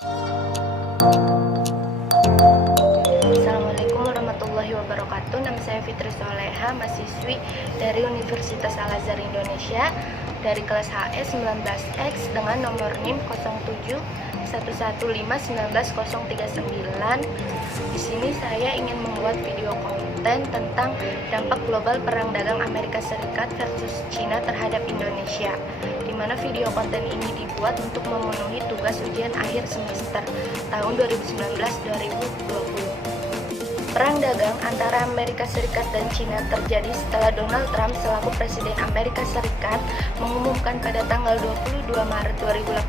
Assalamualaikum warahmatullahi wabarakatuh. Nama saya Fitri Soleha, mahasiswi dari Universitas Al-Azhar Indonesia dari kelas HS 19X dengan nomor NIM 0711519039. Di sini saya ingin membuat video konten tentang dampak global perang dagang Amerika Serikat versus China terhadap Indonesia, di mana video konten ini dibuat untuk memenuhi tugas ujian akhir semester tahun 2019-2020. Perang dagang antara Amerika Serikat dan China terjadi setelah Donald Trump selaku Presiden Amerika Serikat mengumumkan pada tanggal 22 Maret 2018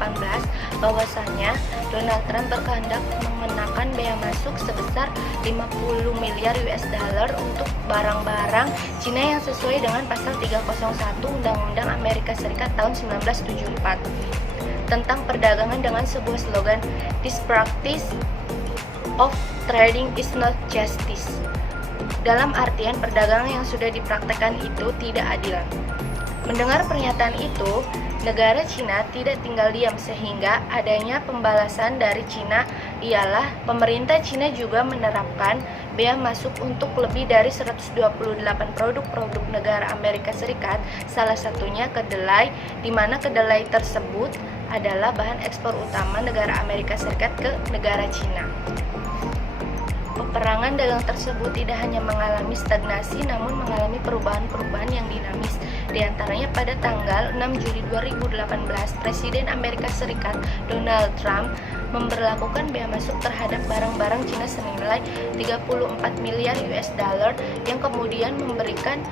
bahwasanya Donald Trump berkehendak mengenakan bea masuk sebesar 50 miliar US dollar untuk barang-barang China yang sesuai dengan pasal 301 Undang-Undang Amerika Serikat tahun 1974 tentang perdagangan dengan sebuah slogan "This practice of trading is not justice", dalam artian perdagangan yang sudah dipraktekkan itu tidak adil. Mendengar pernyataan itu, negara Cina tidak tinggal diam, sehingga adanya pembalasan dari Cina ialah pemerintah Cina juga menerapkan bea masuk untuk lebih dari 128 produk-produk negara Amerika Serikat, salah satunya kedelai, di mana kedelai tersebut adalah bahan ekspor utama negara Amerika Serikat ke negara Cina. Peperangan dagang tersebut tidak hanya mengalami stagnasi, namun mengalami perubahan-perubahan yang dinamis. Di antaranya pada tanggal 6 Juli 2018, Presiden Amerika Serikat Donald Trump memberlakukan bea masuk terhadap barang-barang Cina senilai 34 miliar US dollar yang kemudian memberikan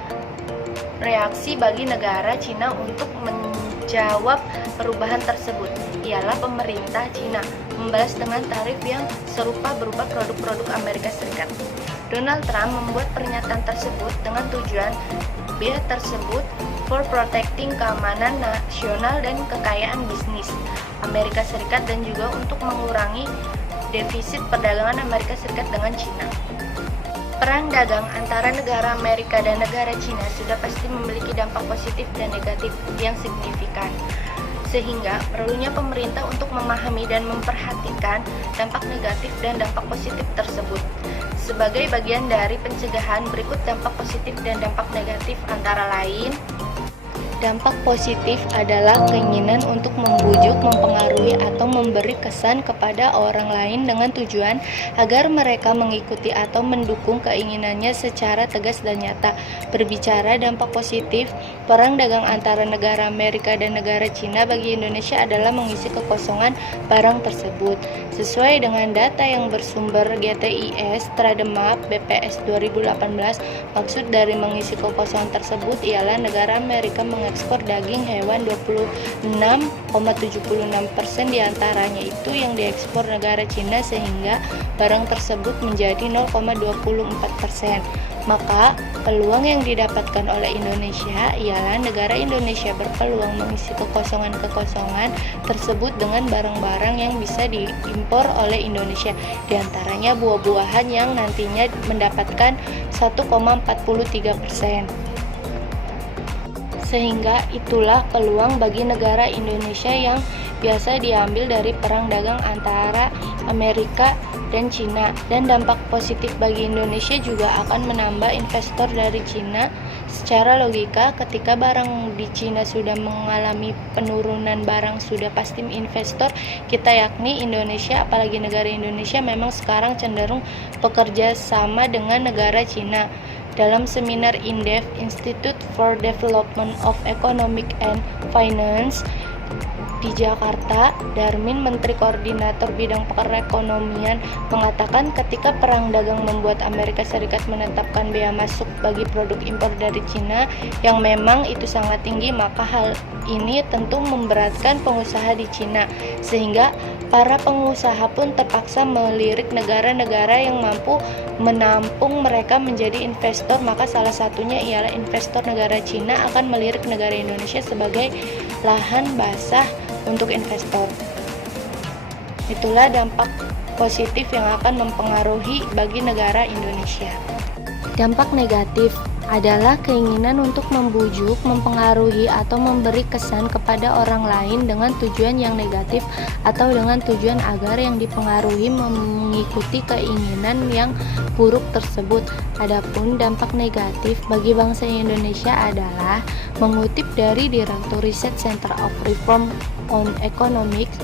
reaksi bagi negara Cina untuk menjawab perubahan tersebut, ialah pemerintah Cina membalas dengan tarif yang serupa berupa produk-produk Amerika Serikat. Donald Trump membuat pernyataan tersebut dengan tujuan bea tersebut for protecting keamanan nasional dan kekayaan bisnis Amerika Serikat dan juga untuk mengurangi defisit perdagangan Amerika Serikat dengan Cina. Perang dagang antara negara Amerika dan negara Cina sudah pasti memiliki dampak positif dan negatif yang signifikan, sehingga perlunya pemerintah untuk memahami dan memperhatikan dampak negatif dan dampak positif tersebut. Sebagai bagian dari pencegahan, berikut dampak positif dan dampak negatif antara lain. Dampak positif adalah keinginan untuk membujuk, mempengaruhi, atau memberi kesan kepada orang lain dengan tujuan agar mereka mengikuti atau mendukung keinginannya secara tegas dan nyata. Berbicara dampak positif, perang dagang antara negara Amerika dan negara Cina bagi Indonesia adalah mengisi kekosongan barang tersebut. Sesuai dengan data yang bersumber GTIS Trademap BPS 2018, maksud dari mengisi kekosongan tersebut ialah negara Amerika ekspor daging hewan 26,76% diantaranya itu yang diekspor negara Cina, sehingga barang tersebut menjadi 0,24%. Maka peluang yang didapatkan oleh Indonesia ialah negara Indonesia berpeluang mengisi kekosongan-kekosongan tersebut dengan barang-barang yang bisa diimpor oleh Indonesia, diantaranya buah-buahan yang nantinya mendapatkan 1,43%. Sehingga itulah peluang bagi negara Indonesia yang biasa diambil dari perang dagang antara Amerika dan Cina. Dan dampak positif bagi Indonesia juga akan menambah investor dari Cina. Secara logika, ketika barang di Cina sudah mengalami penurunan barang, sudah pasti investor kita yakni Indonesia, apalagi negara Indonesia memang sekarang cenderung bekerja sama dengan negara Cina. Dalam seminar INDEF, Institute for Development of Economic and Finance di Jakarta, Darmin, Menteri Koordinator Bidang Perekonomian, mengatakan ketika perang dagang membuat Amerika Serikat menetapkan bea masuk bagi produk impor dari Cina yang memang itu sangat tinggi, maka hal ini tentu memberatkan pengusaha di Cina, sehingga para pengusaha pun terpaksa melirik negara-negara yang mampu menampung mereka menjadi investor. Maka salah satunya ialah investor negara Cina akan melirik negara Indonesia sebagai lahan basah untuk investor. Itulah dampak positif yang akan mempengaruhi bagi negara Indonesia. Dampak negatif, adalah keinginan untuk membujuk, mempengaruhi, atau memberi kesan kepada orang lain dengan tujuan yang negatif atau dengan tujuan agar yang dipengaruhi mengikuti keinginan yang buruk tersebut. Adapun dampak negatif bagi bangsa Indonesia adalah mengutip dari Direktur Riset Center of Reform on Economics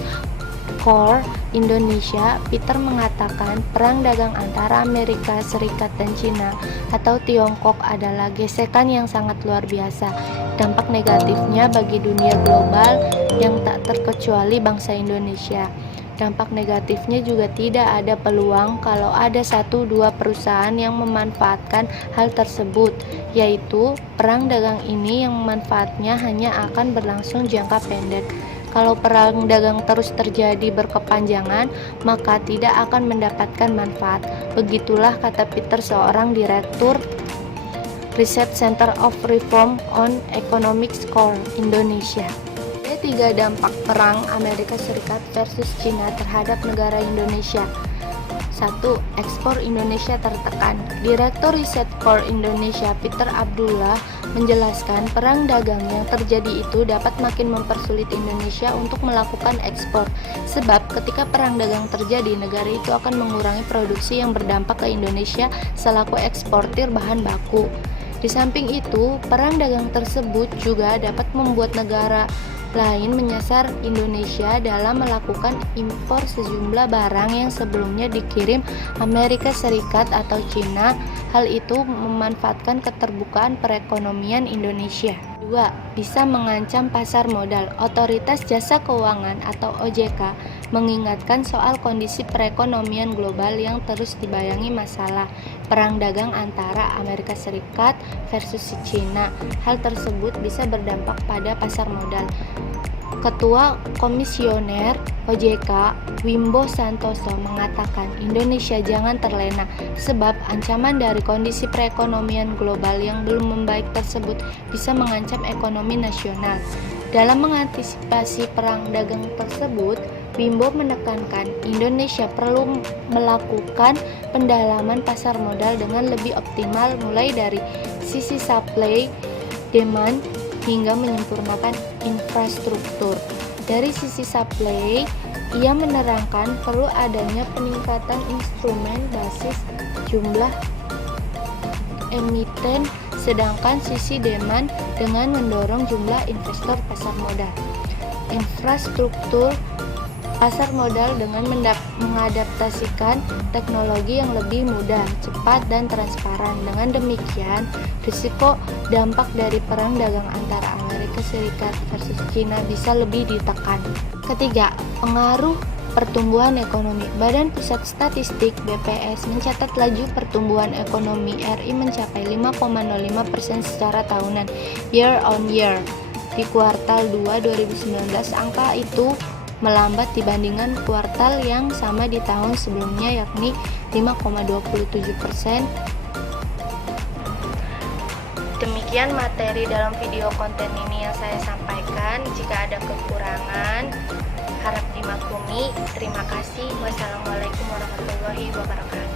Core Indonesia, Peter mengatakan perang dagang antara Amerika Serikat dan Cina atau Tiongkok adalah gesekan yang sangat luar biasa. Dampak negatifnya bagi dunia global yang tak terkecuali bangsa Indonesia. Dampak negatifnya juga tidak ada peluang kalau ada 1-2 perusahaan yang memanfaatkan hal tersebut, yaitu perang dagang ini yang manfaatnya hanya akan berlangsung jangka pendek. Kalau perang dagang terus terjadi berkepanjangan, maka tidak akan mendapatkan manfaat. Begitulah kata Peter, seorang direktur Research Center of Reform on Economics Core Indonesia. Ada 3 dampak perang Amerika Serikat versus Cina terhadap negara Indonesia. 1. Ekspor Indonesia tertekan. Direktur Riset Core Indonesia Peter Abdullah menjelaskan perang dagang yang terjadi itu dapat makin mempersulit Indonesia untuk melakukan ekspor. Sebab ketika perang dagang terjadi, negara itu akan mengurangi produksi yang berdampak ke Indonesia selaku eksportir bahan baku. Di samping itu, perang dagang tersebut juga dapat membuat negara lain menyasar Indonesia dalam melakukan impor sejumlah barang yang sebelumnya dikirim Amerika Serikat atau Cina. Hal itu memanfaatkan keterbukaan perekonomian Indonesia. 2. Bisa mengancam pasar modal. Otoritas Jasa Keuangan atau OJK mengingatkan soal kondisi perekonomian global yang terus dibayangi masalah perang dagang antara Amerika Serikat versus Cina. Hal tersebut bisa berdampak pada pasar modal. Ketua Komisioner OJK Wimbo Santoso mengatakan Indonesia jangan terlena sebab ancaman dari kondisi perekonomian global yang belum membaik tersebut bisa mengancam ekonomi nasional. Dalam mengantisipasi perang dagang tersebut, Wimbo menekankan Indonesia perlu melakukan pendalaman pasar modal dengan lebih optimal mulai dari sisi supply, demand, hingga menyempurnakan infrastruktur. Dari sisi supply, ia menerangkan perlu adanya peningkatan instrumen basis jumlah emiten, sedangkan sisi demand dengan mendorong jumlah investor pasar modal. Infrastruktur pasar modal dengan mengadaptasikan teknologi yang lebih mudah, cepat, dan transparan. Dengan demikian, risiko dampak dari perang dagang antara Amerika Serikat versus Cina bisa lebih ditekan. Ketiga, pengaruh pertumbuhan ekonomi. Badan Pusat Statistik (BPS) mencatat laju pertumbuhan ekonomi RI mencapai 5,05% secara tahunan year on year. Di kuartal 2 2019, angka itu melambat dibandingkan kuartal yang sama di tahun sebelumnya, yakni 5,27%. Demikian materi dalam video konten ini yang saya sampaikan. Jika ada kekurangan, harap dimaklumi. Terima kasih. Wassalamualaikum warahmatullahi wabarakatuh.